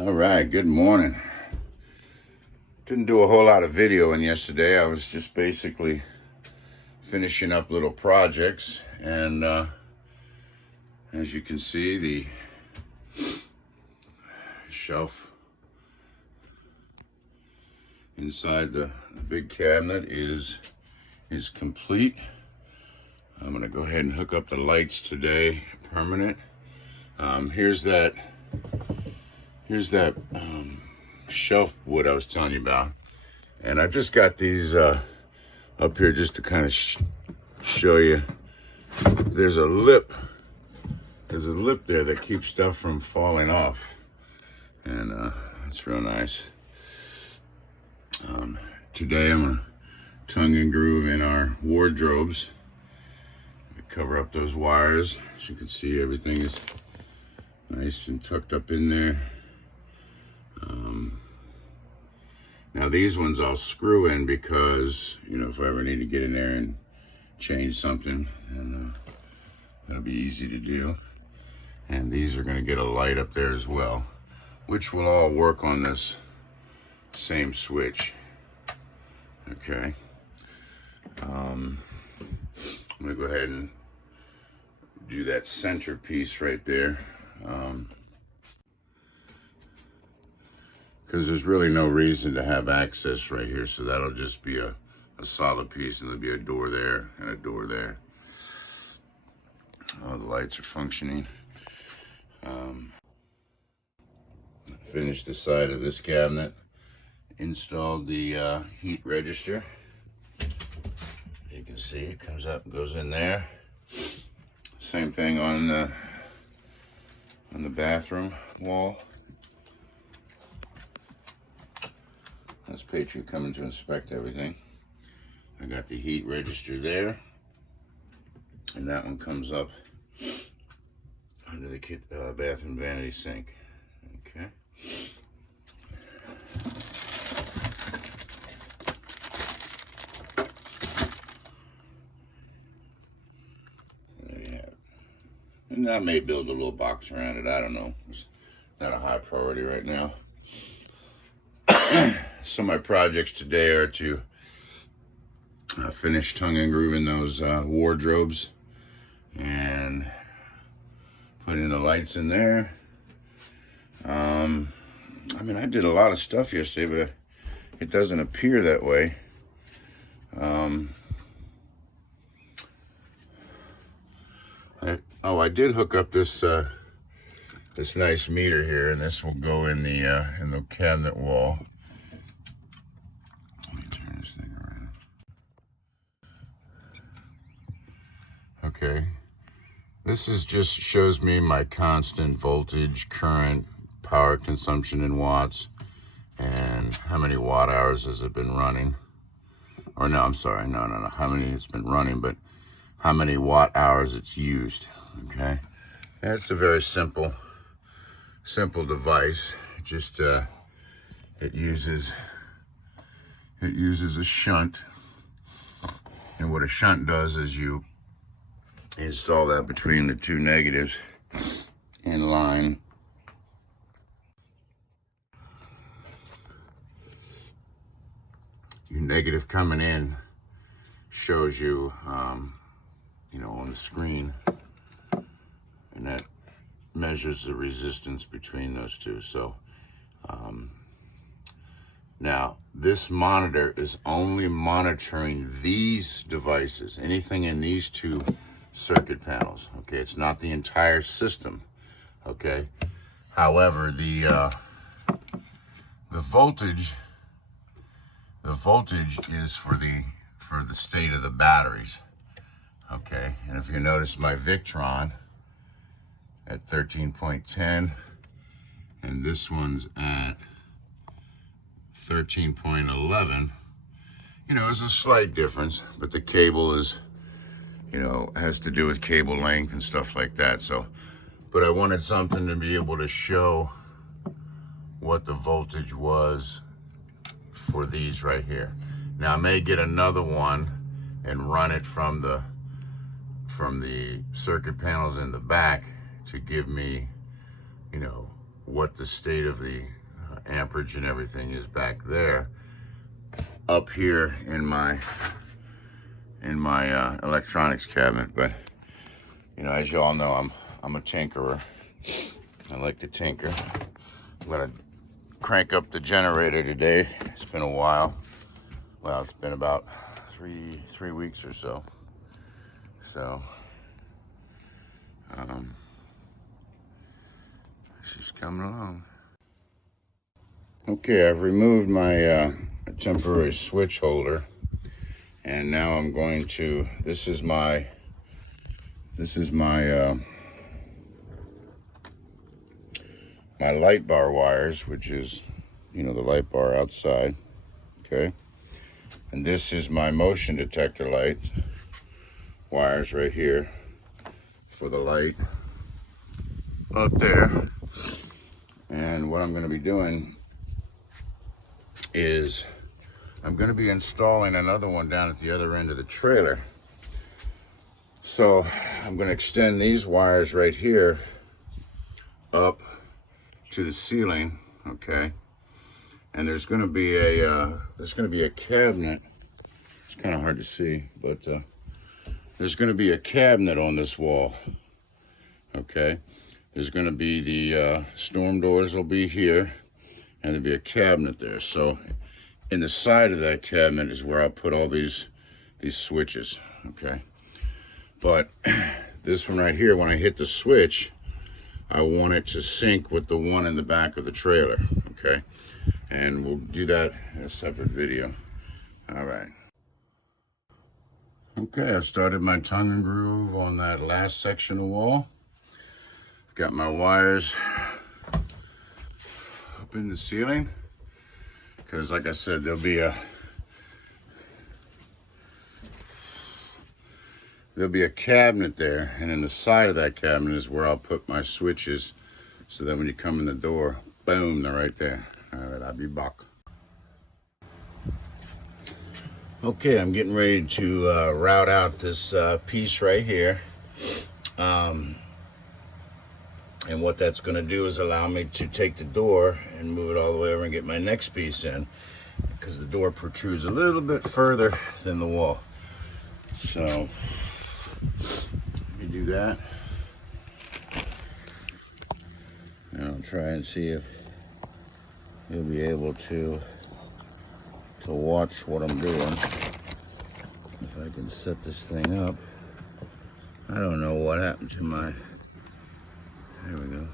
All right, good morning. Didn't do a whole lot of videoing yesterday. I was just basically finishing up little projects, and as you can see, the shelf inside the big cabinet is complete. I'm gonna go ahead and hook up the lights today, permanent. Here's that shelf wood I was telling you about, and I just got these up here just to kind of show you. There's a lip there that keeps stuff from falling off, and that's real nice. Today I'm gonna tongue and groove in our wardrobes, cover up those wires. As you can see, everything is nice and tucked up in there. Now these ones I'll screw in because, you know, if I ever need to get in there and change something, and that'll be easy to do. And these are going to get a light up there as well, which will all work on this same switch. Okay. I'm going to go ahead and do that center piece right there. Because there's really no reason to have access right here, so that'll just be a solid piece, and there'll be a door there and a door there. All the lights are functioning. Finished the side of this cabinet, installed the heat register. You can see it comes up and goes in there. Same thing on the bathroom wall. That's Patriot coming to inspect everything. I got the heat register there, and that one comes up under the bathroom vanity sink. Okay. There you have it. And I may build a little box around it. I don't know. It's not a high priority right now. So my projects today are to finish tongue and grooving those wardrobes and putting the lights in there. I mean, I did a lot of stuff yesterday, but it doesn't appear that way. I did hook up this this nice meter here, and this will go in the cabinet wall. Let me turn this thing around. Okay, this is just shows me my constant voltage, current, power consumption in watts, and how many watt hours has it been running. Or no, I'm sorry, no, how many it's been running, but how many watt hours it's used. Okay, that's a very simple device. Just it uses a shunt, and what a shunt does is you install that between the two negatives in line. Your negative coming in shows you, you know, on the screen, and that measures the resistance between those two. So now this monitor is only monitoring these devices, anything in these two circuit panels. Okay, it's not the entire system. Okay, however, the voltage is for the state of the batteries. Okay, and if you notice my Victron at 13.10, and this one's at 13.11, you know, it's a slight difference, but the cable is, you know, has to do with cable length and stuff like that. So, but I wanted something to be able to show what the voltage was for these right here. Now I may get another one and run it from the circuit panels in the back to give me, you know, what the state of the amperage and everything is back there up here in my electronics cabinet. But you know, as you all know, I'm a tinkerer. I like to tinker. I'm gonna crank up the generator today. It's been a while. Well, it's been about three weeks or so. So she's coming along. Okay, I've removed my temporary switch holder, and now I'm going to, this is my my light bar wires, which is, you know, the light bar outside, okay? And this is my motion detector light wires right here for the light up there. And what I'm going to be doing is I'm going to be installing another one down at the other end of the trailer. So I'm going to extend these wires right here up to the ceiling, okay? And there's going to be a cabinet. It's kind of hard to see, but there's going to be a cabinet on this wall, okay? There's going to be the storm doors will be here, and there'll be a cabinet there. So in the side of that cabinet is where I'll put all these switches, okay? But this one right here, when I hit the switch, I want it to sync with the one in the back of the trailer, okay? And we'll do that in a separate video. All right. Okay, I've started my tongue and groove on that last section of wall. I've got my wires up in the ceiling, because like I said, there'll be a cabinet there, and in the side of that cabinet is where I'll put my switches, so that when you come in the door, boom, they're right there. All right, I'll be back. Okay, I'm getting ready to route out this piece right here. And what that's going to do is allow me to take the door and move it all the way over and get my next piece in, because the door protrudes a little bit further than the wall. So let me do that. And I'll try and see if you'll be able to watch what I'm doing. If I can set this thing up. I don't know what happened to my, there we go.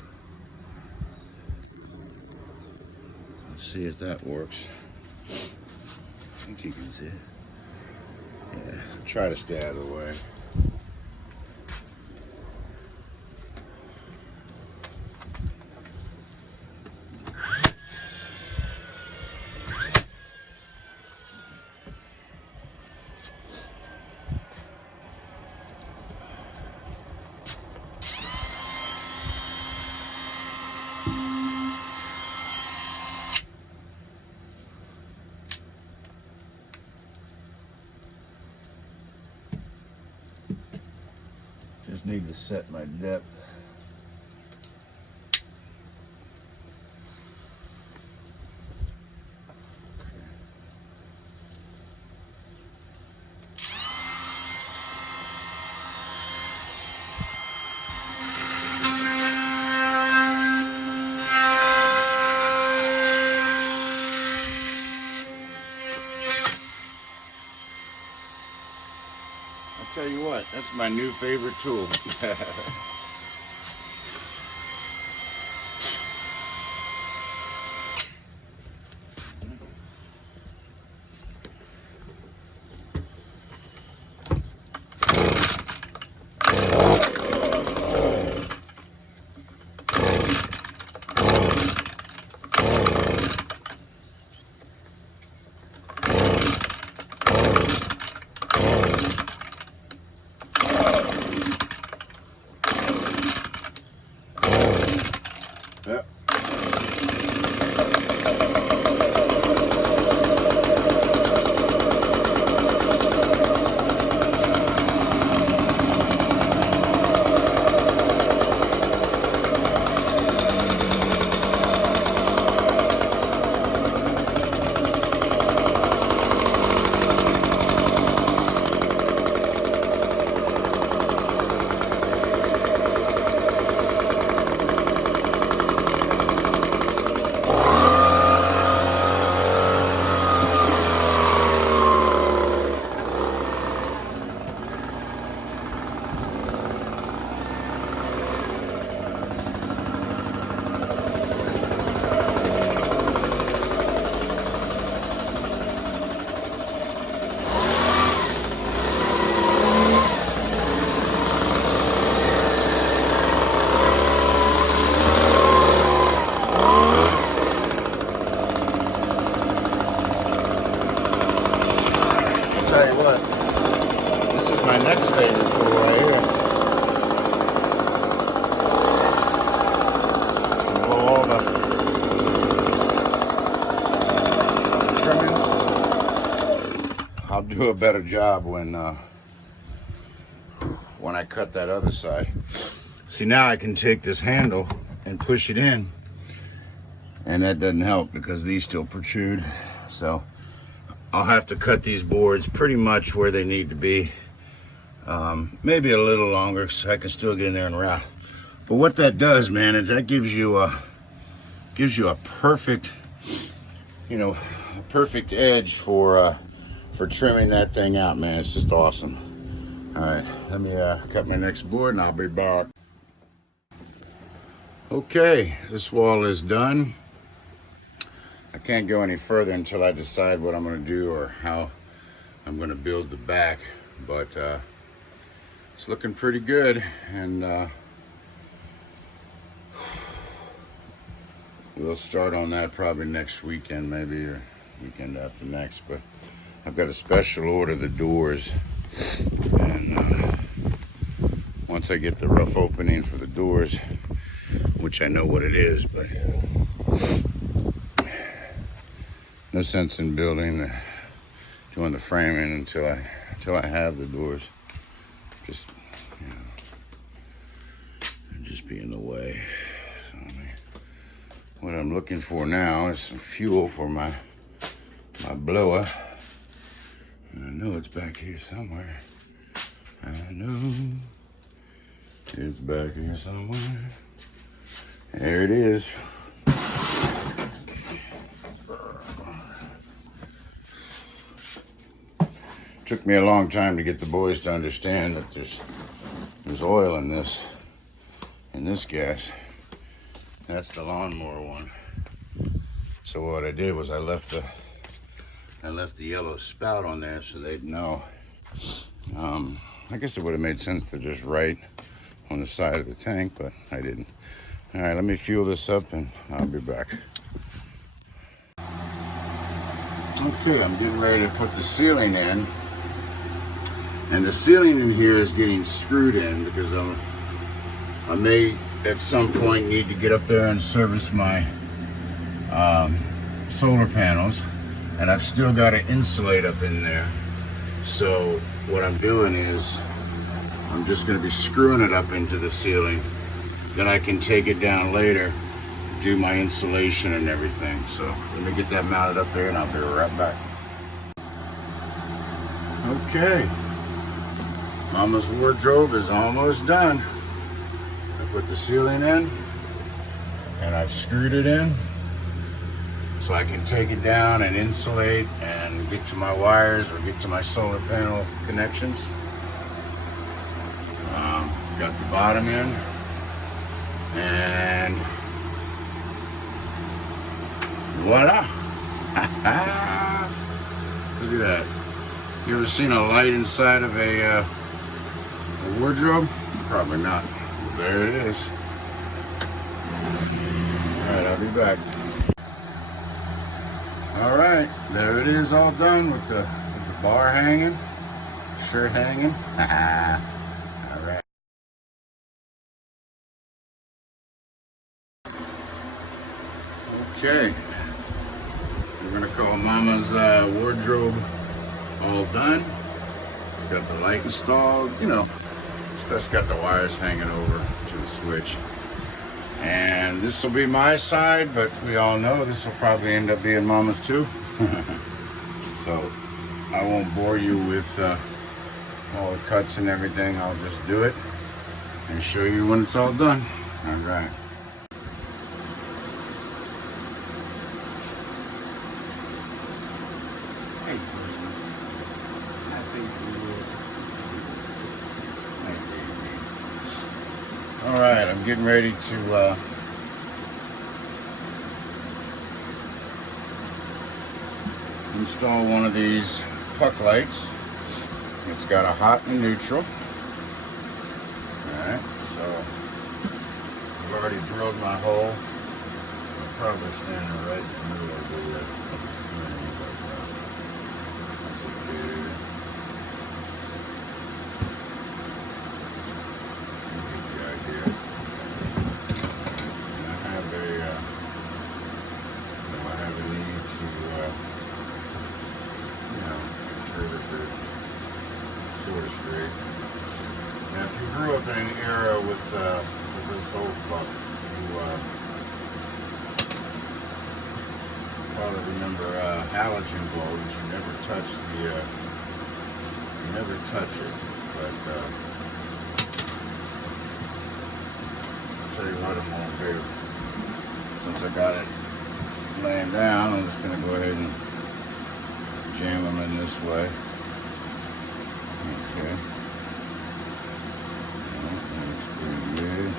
Let's see if that works. I think you can see it. Yeah, try to stay out of the way. Just need to set my depth. I'll tell you what, that's my new favorite tool. my next favorite tool right here. Blow all the trimmings. I'll do a better job when I cut that other side. See, now I can take this handle and push it in, and that doesn't help because these still protrude. So I'll have to cut these boards pretty much where they need to be. Maybe a little longer so I can still get in there and route. But what that does, man, is that gives you a perfect, a perfect edge for trimming that thing out, man. It's just awesome. All right, let me cut my next board and I'll be back. Okay, this wall is done. I can't go any further until I decide what I'm going to do or how I'm going to build the back, but it's looking pretty good, and we'll start on that probably next weekend, maybe, or weekend after next. But I've got a special order the doors, and once I get the rough opening for the doors, which I know what it is, but no sense in doing the framing until I have the doors. Just be in the way. So what I'm looking for now is some fuel for my blower. And I know it's back here somewhere. I know it's back here somewhere. There it is. Took me a long time to get the boys to understand that there's oil in this gas. That's the lawnmower one. So what I did was I left the yellow spout on there so they'd know. I guess it would have made sense to just write on the side of the tank, but I didn't. All right, let me fuel this up and I'll be back. Okay, I'm getting ready to put the ceiling in. And the ceiling in here is getting screwed in because I may at some point need to get up there and service my solar panels, and I've still got to insulate up in there. So what I'm doing is I'm just going to be screwing it up into the ceiling. Then I can take it down later, do my insulation and everything. So let me get that mounted up there and I'll be right back. Okay. Mama's wardrobe is almost done. I put the ceiling in and I've screwed it in so I can take it down and insulate and get to my wires or get to my solar panel connections. Got the bottom in, and voila. Look at that. You ever seen a light inside of a wardrobe? Probably not. There it is. Alright, I'll be back. Alright, there it is, all done with the bar hanging, shirt hanging. Alright. Okay. We're going to call Mama's wardrobe all done. It's got the light installed, That's got the wires hanging over to the switch. And this will be my side, but we all know this will probably end up being Mama's too. So I won't bore you with all the cuts and everything. I'll just do it and show you when it's all done. All right. All right, I'm getting ready to install one of these puck lights. It's got a hot and neutral. All right, so I've already drilled my hole. I'll probably stand right in the middle of the screen, but that's okay. concrete. Now, if you grew up in an era with this old fuck, you probably remember halogen bulbs. You never touch it. But I'll tell you what I'm gonna do. Since I got it laying down, I'm just gonna go ahead and jam them in this way. Okay. That looks pretty good.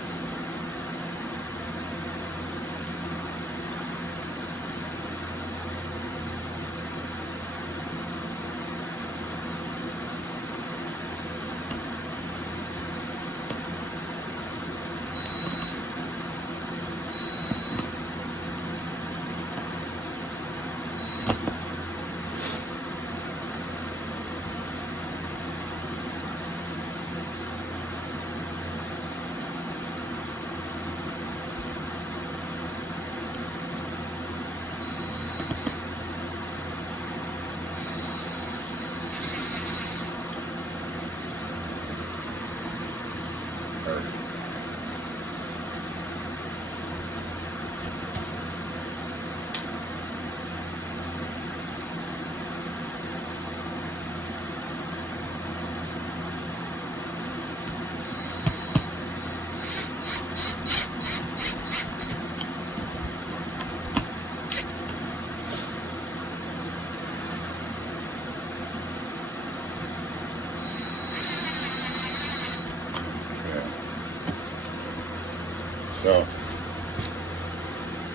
So,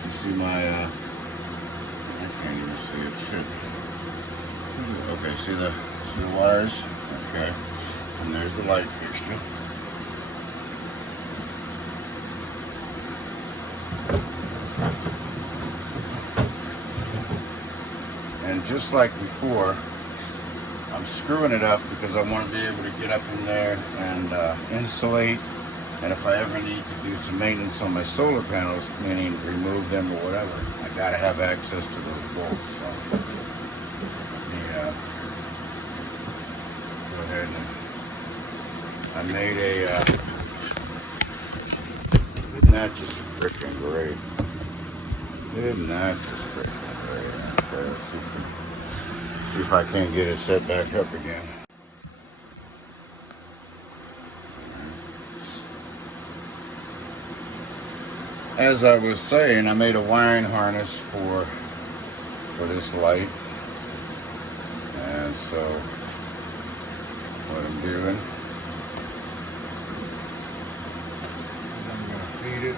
you see my, I can't even see it, shit. Okay, see the wires? Okay, and there's the light fixture. And just like before, I'm screwing it up because I want to be able to get up in there and insulate. And if I ever need to do some maintenance on my solar panels, meaning remove them or whatever, I gotta have access to those bolts. So let me go ahead and I made a. Isn't that just freaking great? Isn't that just freaking great? Okay, let's see if I can't get it set back up again. As I was saying, I made a wiring harness for this light, and so what I'm doing is I'm going to feed it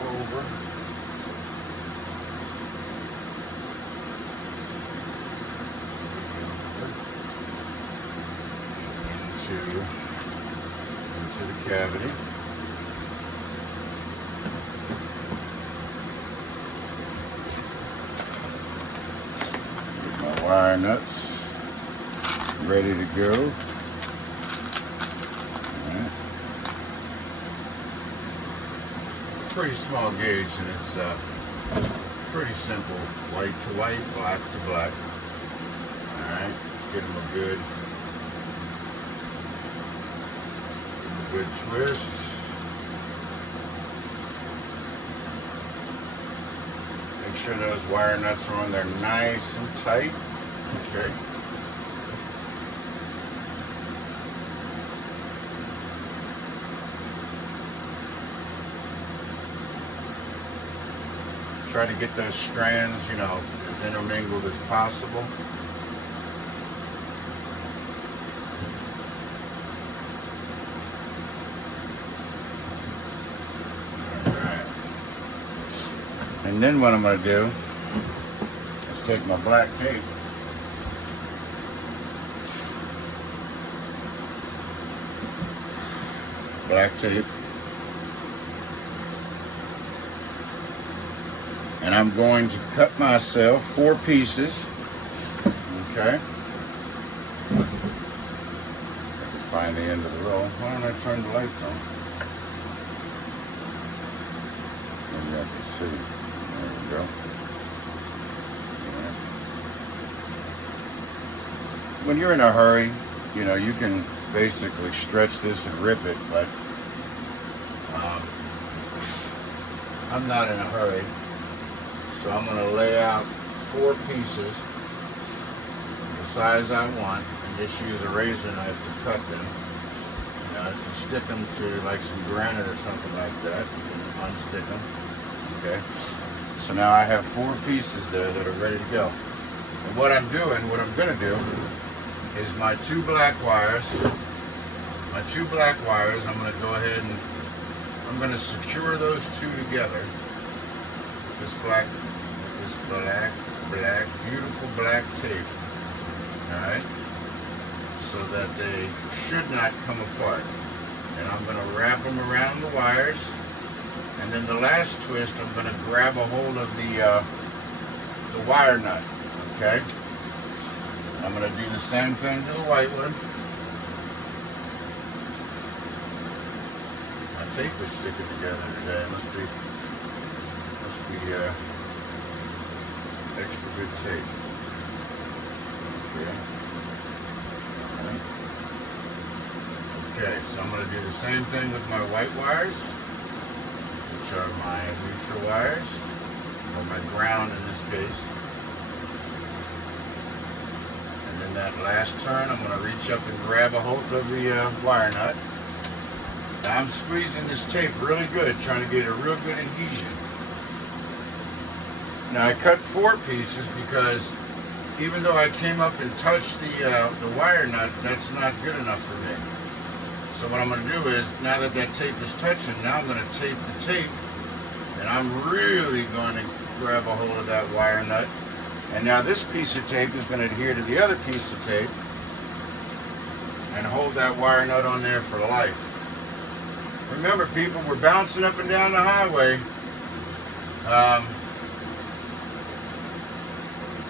over. Into the cavity. Wire nuts ready to go. Right. It's pretty small gauge, and it's pretty simple. White to white, black to black. Alright, let's give them a good twist. Make sure those wire nuts are on there nice and tight. Okay. Try to get those strands, you know, as intermingled as possible. Alright. And then what I'm going to do is take my black tape. Black tape, and I'm going to cut myself 4 pieces. Okay, I can find the end of the roll. Why don't I turn the lights on? Maybe I can see. There we go. Yeah. When you're in a hurry, you know, you can basically stretch this and rip it, but I'm not in a hurry. So I'm going to lay out 4 pieces the size I want and just use a razor knife to cut them. You know, if you stick them to like some granite or something like that, you can unstick them. Okay. So now I have 4 pieces there that are ready to go. And what I'm going to do is my 2 black wires. I'm going to go ahead and I'm going to secure those 2 together. This black, beautiful black tape. Alright? So that they should not come apart. And I'm going to wrap them around the wires. And then the last twist, I'm going to grab a hold of the wire nut. Okay? I'm going to do the same thing to the white one. My tape is sticking together today. Must be extra good tape. Okay. Okay, so I'm going to do the same thing with my white wires, which are my neutral wires, or my ground in this case. And then that last turn, I'm going to reach up and grab a hold of the wire nut. Now I'm squeezing this tape really good, trying to get a real good adhesion. Now I cut 4 pieces because even though I came up and touched the wire nut, that's not good enough for me. So what I'm going to do is, now that that tape is touching, now I'm going to tape the tape, and I'm really going to grab a hold of that wire nut. And now this piece of tape is going to adhere to the other piece of tape and hold that wire nut on there for life. Remember, people, we're bouncing up and down the highway.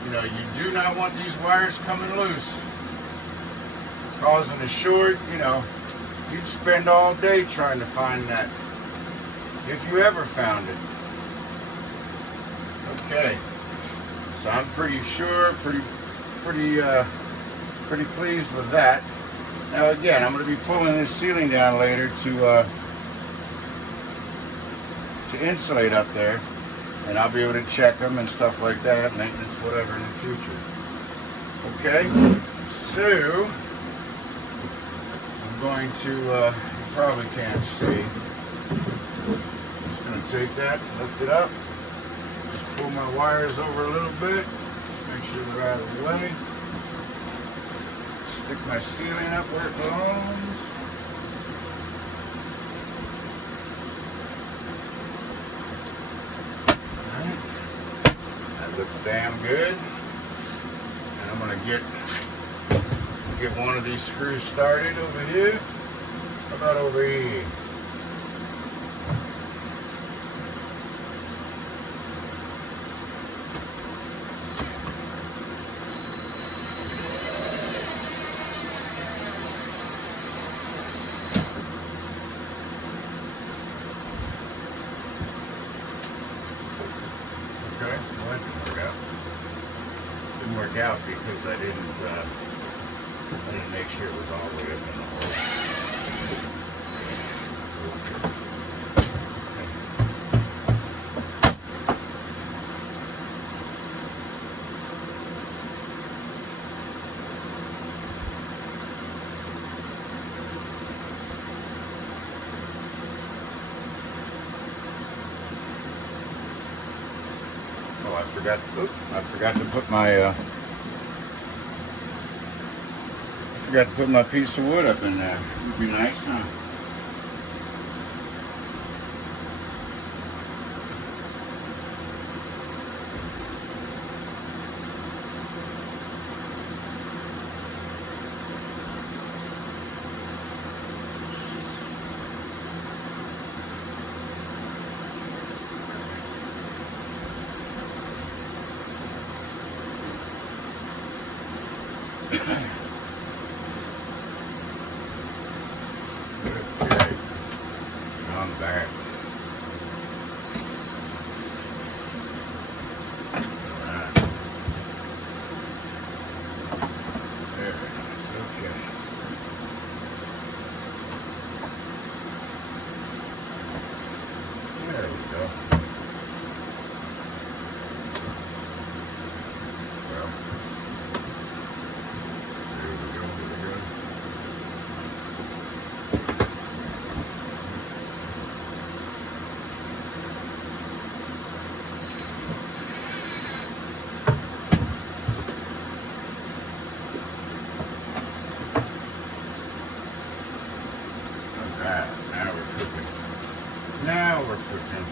You know, you do not want these wires coming loose, causing a short. You know, you'd spend all day trying to find that, if you ever found it. Okay, so I'm pretty sure, pretty pleased with that. Now again, I'm going to be pulling this ceiling down later to insulate up there, and I'll be able to check them and stuff like that, maintenance, whatever, in the future. Okay, so I'm going to, you probably can't see, I'm just going to take that, lift it up, just pull my wires over a little bit, just make sure they're out of the way, stick my ceiling up where it belongs. Looks damn good. And I'm going to get one of these screws started over here. How about over here? Okay, well, that didn't work out. Didn't work out because I didn't make sure it was all the way up in the hole. Oh, I forgot to put my piece of wood up in there. Would be nice, huh? Okay, I'm back. Alright. Very nice, okay. torque hooked in.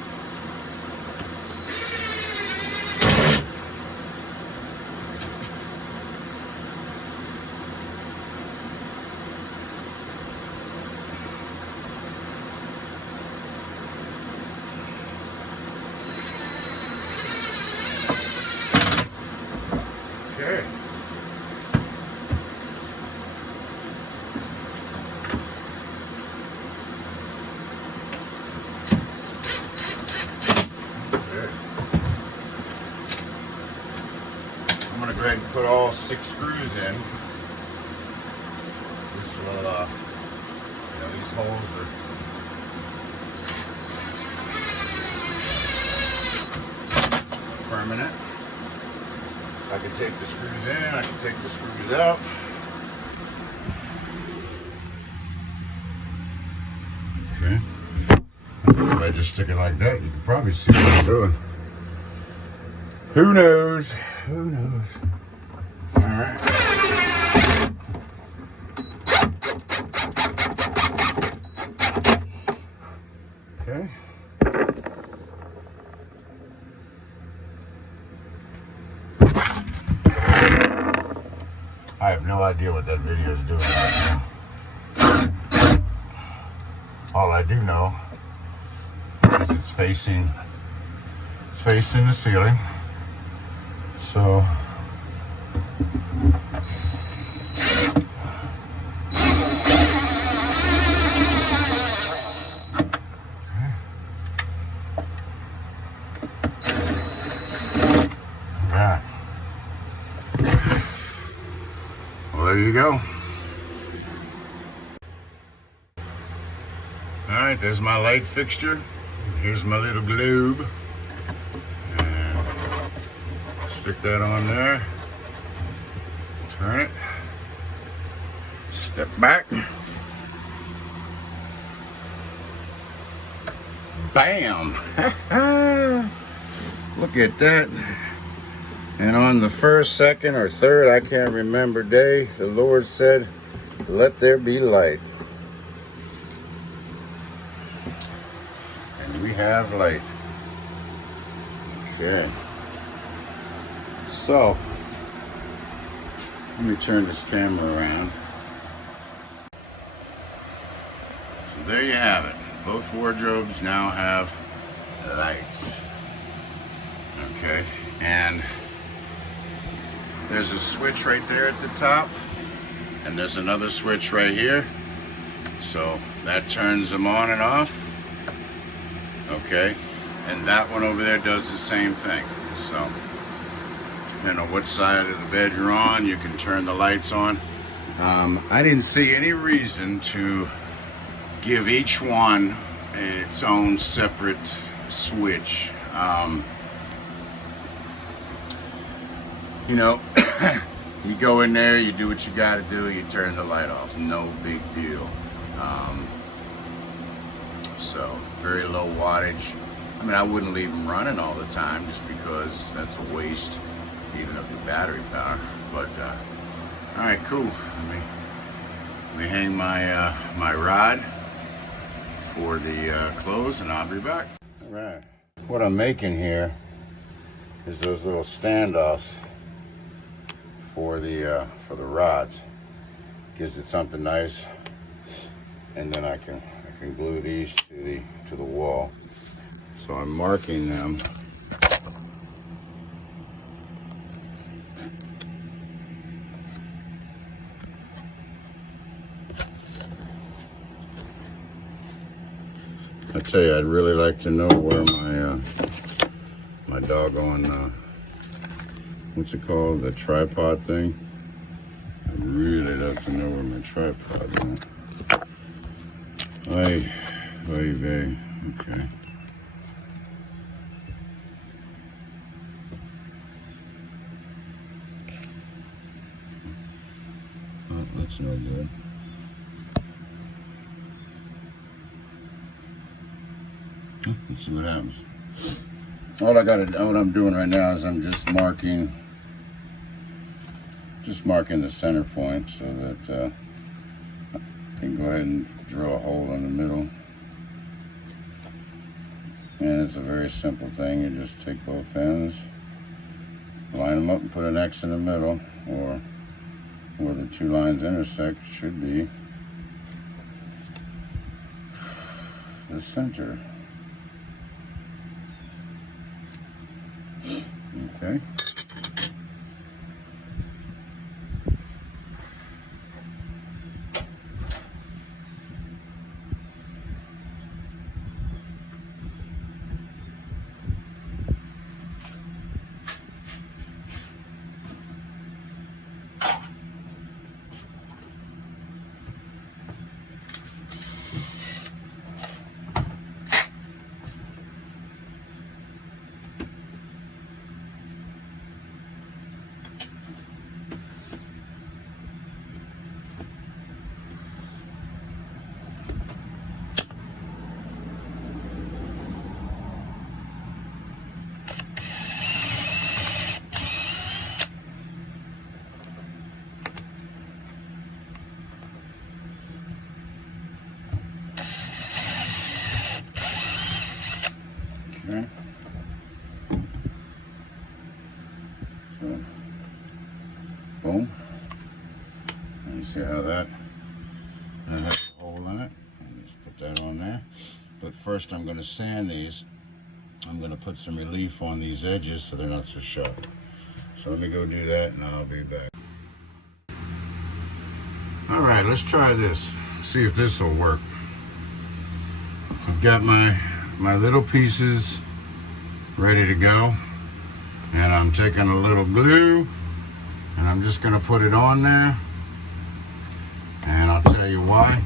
Okay. I'm going to go ahead and put all 6 screws in. This will, these holes are permanent. I can take the screws in, I can take the screws out. Okay. I think if I just stick it like that, you can probably see what I'm doing. Who knows? Who knows? All right. Okay. I have no idea what that video is doing right now. All I do know is it's facing the ceiling. So yeah. Well, there you go. All right, there's my light fixture. Here's my little globe. And stick that on there. Turn it. Step back. Bam! Look at that. And on the first, second, or third, I can't remember day, the Lord said, "Let there be light." And we have light. Okay. So, let me turn this camera around. So there you have it. Both wardrobes now have lights. Okay, and there's a switch right there at the top, and there's another switch right here. So that turns them on and off. Okay, and that one over there does the same thing. So, depending on what side of the bed you're on, you can turn the lights on. I didn't see any reason to give each one its own separate switch. You know, you go in there, you do what you got to do, you turn the light off. No big deal. So, very low wattage. I mean, I wouldn't leave them running all the time just because that's a waste, even of your battery power. But, all right, cool. Let me hang my my rod for the clothes, and I'll be back. All right. What I'm making here is those little standoffs for the rods. Gives it something nice, and then I can glue these to the wall. So I'm marking them. I tell you, I'd really like to know where my doggone what's it called, the tripod thing. I'd really like to know where my tripod went. Oy vey. Okay. Oh, that's no good. Let's see what happens. What I'm doing right now is I'm just marking the center point so that I can go ahead and drill a hole in the middle. And it's a very simple thing. You just take both ends, line them up and put an X in the middle, or where the two lines intersect should be the center. Okay. Okay. So, boom. And you see how that has a hole in it. And just put that on there. But first I'm going to sand these. I'm going to put some relief on these edges so they're not so sharp. So let me go do that and I'll be back. Alright, let's try this. See if this will work. I've got my little pieces ready to go, and I'm taking a little glue and I'm just going to put it on there, and I'll tell you why.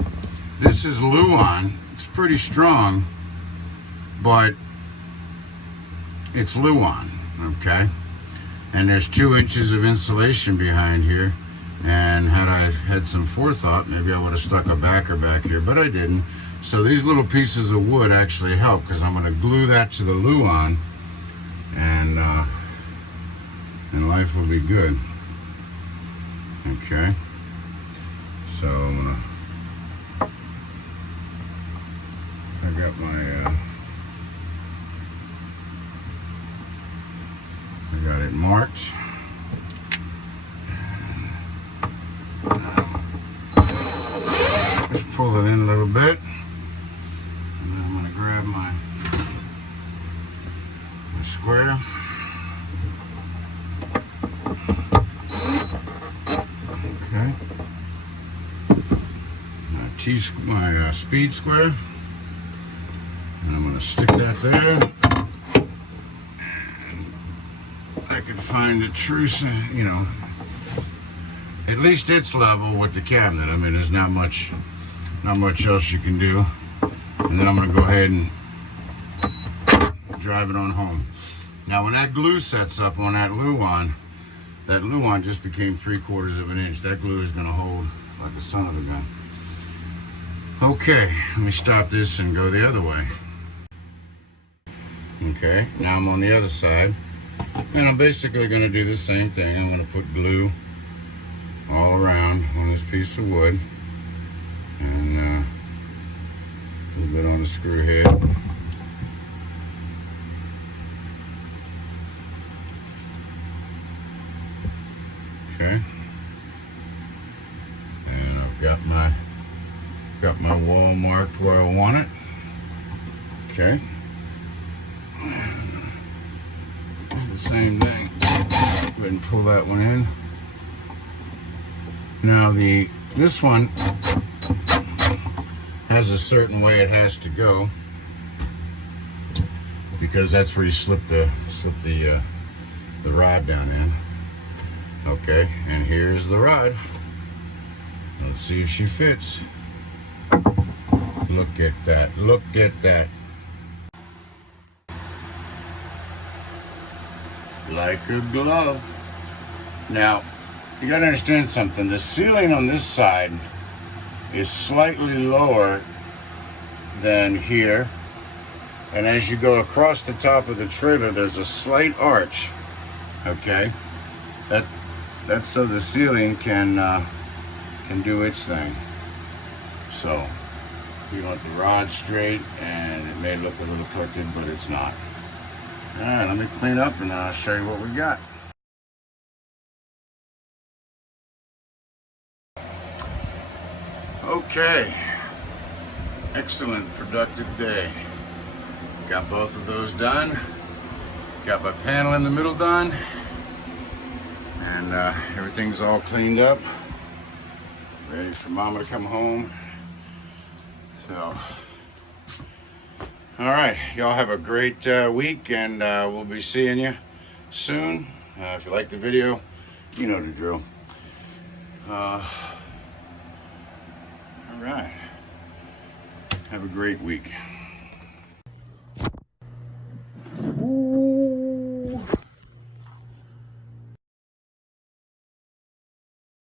This is Luan. It's pretty strong, but it's Luan, okay? And there's 2 inches of insulation behind here, and had I had some forethought, maybe I would have stuck a backer back here, but I didn't. So these little pieces of wood actually help, because I'm going to glue that to the Luan, and life will be good. Okay. So I got my I got it marked. Just pull it in a little bit. I'm going to grab my square. Okay. My speed square. And I'm going to stick that there. I can find the true, you know, at least it's level with the cabinet. I mean, there's not much else you can do. And then I'm going to go ahead and drive it on home. Now when that glue sets up on that Luan just became 3/4 of an inch. That glue is going to hold like a son of a gun. Okay, let me stop this and go the other way. Okay, now I'm on the other side, and I'm basically going to do the same thing. I'm going to put glue all around on this piece of wood, and a little bit on the screw head. Okay, and I've got my wall marked where I want it. Okay, and the same thing. Go ahead and pull that one in. Now this one has a certain way it has to go, because that's where you slip the rod down in. Okay, and here's the rod. Let's see if she fits. Look at that. Look at that. Like a glove. Now, you gotta understand something. The ceiling on this side is slightly lower than here. And as you go across the top of the trailer, there's a slight arch. Okay? That's so the ceiling can do its thing. So We want the rod straight, and it may look a little crooked, but it's not. All right, let me clean up and I'll show you what we got. Okay, excellent productive day. Got both of those done. Got my panel in the middle done, and everything's all cleaned up. Ready for Mama to come home. So, all right, y'all have a great week, and we'll be seeing you soon. If you like the video, you know the drill. All right, have a great week.